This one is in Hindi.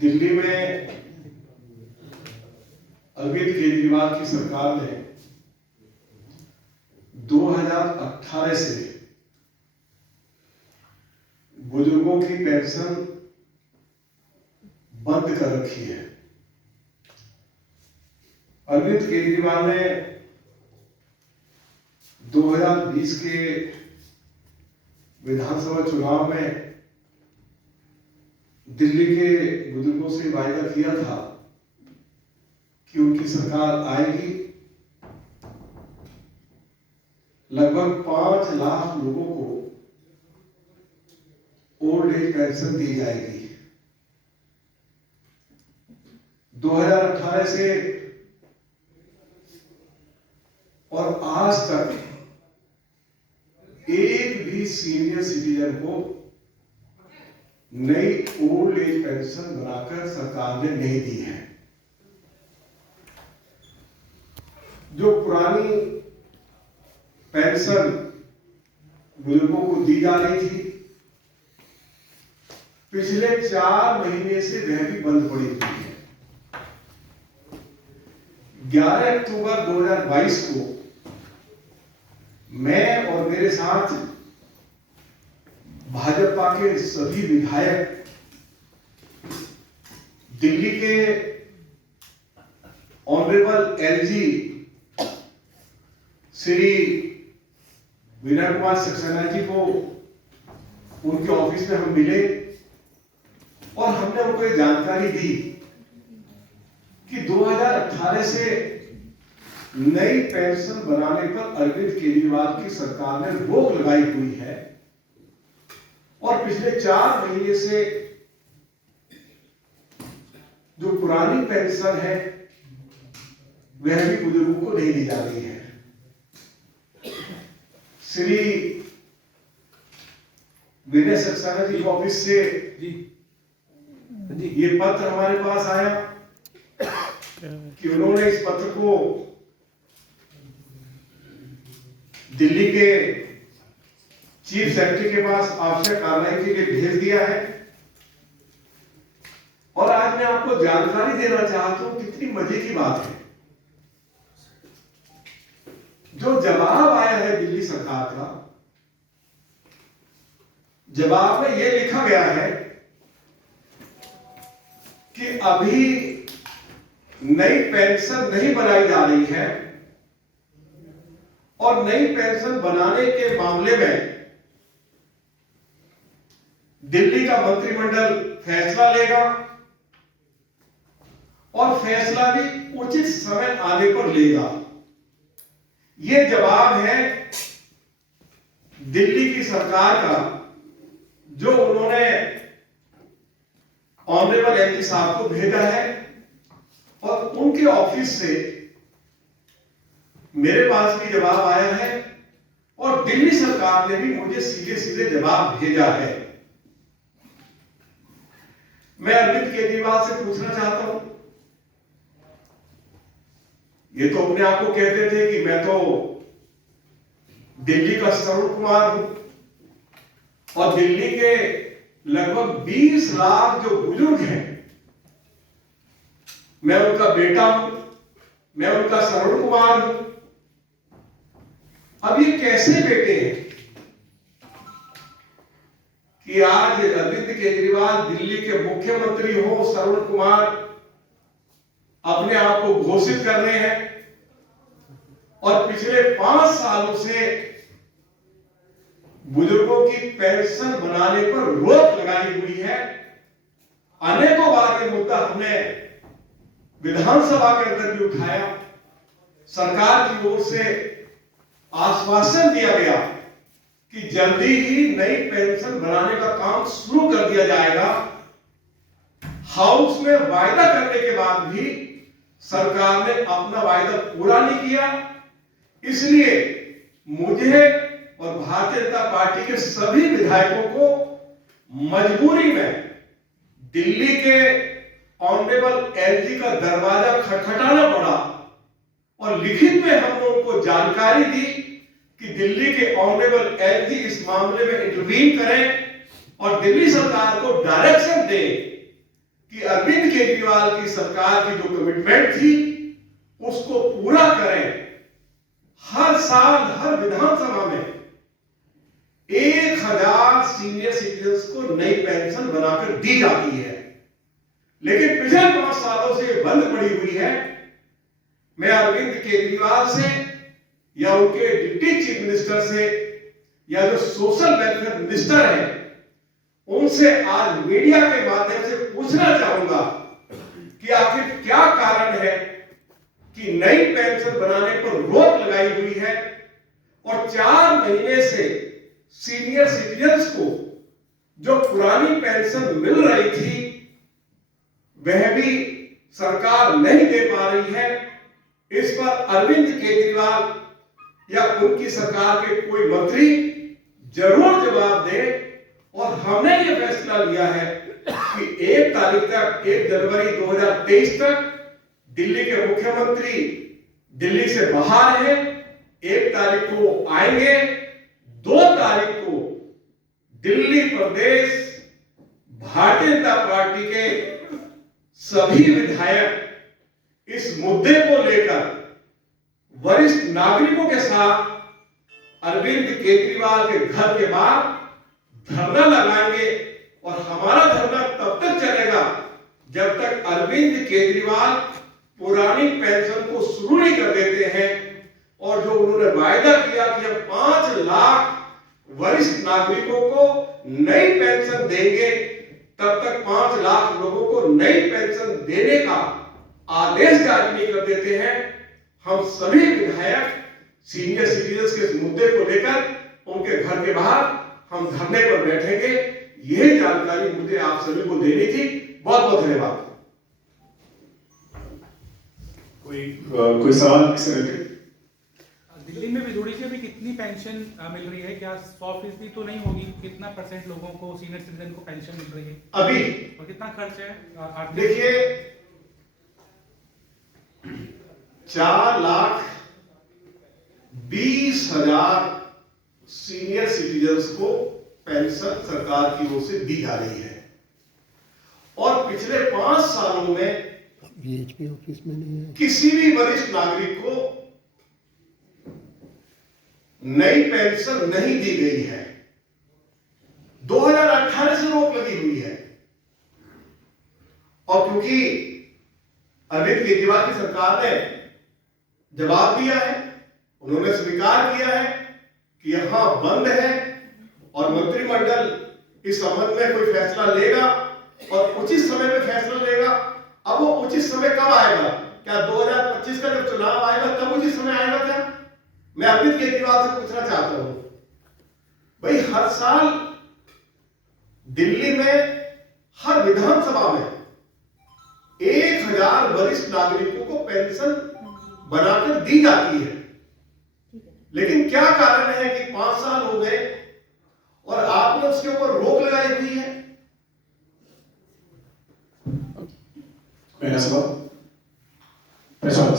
दिल्ली में अरविंद केजरीवाल की सरकार ने 2018 से बुजुर्गों की पेंशन बंद कर रखी है। अरविंद केजरीवाल ने 2020 के विधानसभा चुनाव में दिल्ली के बुजुर्गों से वायदा किया था कि उनकी सरकार आएगी, लगभग 5 लाख लोगों को ओल्ड एज पेंशन दी जाएगी। 2018 से और आज तक एक भी सीनियर सिटीजन को नई ओल्ड एज पेंशन बनाकर सरकार ने नहीं दी है। जो पुरानी पेंशन बुजुर्गों को दी जा रही थी, पिछले 4 महीने से वह भी बंद पड़ी हुई है। 11 अक्टूबर 2022 को मैं और मेरे साथ भाजपा के सभी विधायक दिल्ली के ऑनरेबल एलजी श्री विनय कुमार सक्सेना जी को उनके ऑफिस में हम मिले और हमने उनको ये जानकारी दी कि 2018 से नई पेंशन बनाने पर अरविंद केजरीवाल की सरकार ने रोक लगाई हुई है और पिछले 4 महीने से जो पुरानी पेंशन है वह भी बुजुर्गों को नहीं दी जा रही है। श्री विनय सक्सेना जी के ऑफिस से ये पत्र हमारे पास आया कि उन्होंने इस पत्र को दिल्ली के चीफ सेक्रेटरी के पास आवश्यक कार्रवाई के लिए भेज दिया है। और आज मैं आपको जानकारी देना चाहता हूं, कितनी मजे की बात है। जो जवाब आया है दिल्ली सरकार का, जवाब में यह लिखा गया है कि अभी नई पेंशन नहीं बनाई जा रही है और नई पेंशन बनाने के मामले में दिल्ली का मंत्रिमंडल फैसला लेगा और फैसला भी उचित समय आने पर लेगा। यह जवाब है दिल्ली की सरकार का, जो उन्होंने ऑनरेबल एमपी साहब को भेजा है और उनके ऑफिस से मेरे पास भी जवाब आया है और दिल्ली सरकार ने भी मुझे सीधे सीधे जवाब भेजा है। मैं अरविंद केजरीवाल से पूछना चाहता हूं, ये तो अपने आप को कहते थे कि मैं तो दिल्ली का सरुण कुमार हूं और दिल्ली के लगभग 20 लाख जो बुजुर्ग हैं, मैं उनका बेटा हूं, मैं उनका सरुण कुमार हूं। अब ये कैसे बेटे हैं कि आज अरविंद केजरीवाल दिल्ली के मुख्यमंत्री हो, सरुण कुमार अपने आप को घोषित कर रहे हैं और पिछले 5 सालों से बुजुर्गों की पेंशन बनाने पर रोक लगाई हुई है। अनेकों बार ये मुद्दा हमने विधानसभा के अंदर भी उठाया। सरकार की ओर से आश्वासन दिया गया कि जल्दी ही नई पेंशन बनाने का काम शुरू कर दिया जाएगा। हाउस में वायदा करने के बाद भी सरकार ने अपना वायदा पूरा नहीं किया। इसलिए मुझे और भारतीय जनता पार्टी के सभी विधायकों को मजबूरी में दिल्ली के ऑनरेबल एलजी का दरवाजा खटखटाना पड़ा और लिखित में हमने उनको जानकारी दी कि दिल्ली के ऑनरेबल एलजी इस मामले में इंटरवीन करें और दिल्ली सरकार को डायरेक्शन दें कि अरविंद केजरीवाल की सरकार की जो कमिटमेंट थी उसको पूरा करें। हर साल हर विधानसभा में 1000 सीनियर सिटीजन्स को नई पेंशन बनाकर दी जाती है, लेकिन पिछले 5 सालों से ये बंद पड़ी हुई है। मैं अरविंद केजरीवाल से या उनके डिप्टी चीफ मिनिस्टर से या जो सोशल वेलफेयर मिनिस्टर है उनसे आज मीडिया के माध्यम से पूछना चाहूंगा कि आखिर क्या कारण है कि नई पेंशन बनाने पर रोक लगाई हुई है और 4 महीने से सीनियर सिटीजन्स को जो पुरानी पेंशन मिल रही थी वह भी सरकार नहीं दे पा रही है। इस पर अरविंद केजरीवाल या उनकी सरकार के कोई मंत्री जरूर जवाब दे। और हमने ये फैसला लिया है कि 1 तारीख तक 1 जनवरी 2023 तक दिल्ली के मुख्यमंत्री दिल्ली से बाहर हैं। 1 तारीख को आएंगे, 2 तारीख को दिल्ली प्रदेश भारतीय जनता पार्टी के सभी विधायक इस मुद्दे को लेकर वरिष्ठ नागरिकों के साथ अरविंद केजरीवाल के घर के बाहर धरना लगाएंगे। और हमारा धरना तब तक चलेगा जब तक अरविंद केजरीवाल पुरानी पेंशन को शुरू नहीं कर देते हैं। और जो उन्होंने वायदा किया कि हम 5 लाख वरिष्ठ नागरिकों को नई पेंशन देंगे, तब तक 5 लाख लोगों को नई पेंशन देने का आदेश जारी नहीं कर देते हैं, हम सभी विधायक सीनियर सिटीजन्स के इस मुद्दे को लेकर उनके घर के बाहर हम धरने पर बैठेंगे। यह जानकारी मुझे आप सभी को देनी थी। बहुत बहुत धन्यवाद। कोई सवाल इससे रिलेटेड? दिल्ली में विधोड़ी से भी कितनी पेंशन मिल रही है? क्या 100% तो नहीं होगी? कितना % लोगों को सीनियर सिटीजन को पेंशन मिल रही है अभी? और कितना खर्च है? देखिए 4,20,000 सीनियर सिटीजन्स को पेंशन सरकार की ओर से दी जा रही है और पिछले 5 सालों में बीएचपी ऑफिस में नहीं है, किसी भी वरिष्ठ नागरिक को नई पेंशन नहीं दी गई है। 2018 से रोक लगी हुई है और क्योंकि अरविंद केजरीवाल की सरकार ने जवाब दिया है, उन्होंने स्वीकार किया है कि यहां बंद है और मंत्रिमंडल इस संबंध में कोई फैसला लेगा और उचित समय पे फैसला लेगा। अब वो उचित समय कब आएगा? क्या 2025 का जब चुनाव आएगा तब उचित समय आएगा क्या? मैं अरविंद केजरीवाल से पूछना चाहता हूं, भाई हर साल दिल्ली में हर विधानसभा में 1000 वरिष्ठ नागरिकों को पेंशन बनाकर दी जाती है, लेकिन क्या कारण है कि 5 साल हो गए और आपने उसके ऊपर रोक लगाई हुई है? मेरा सवाल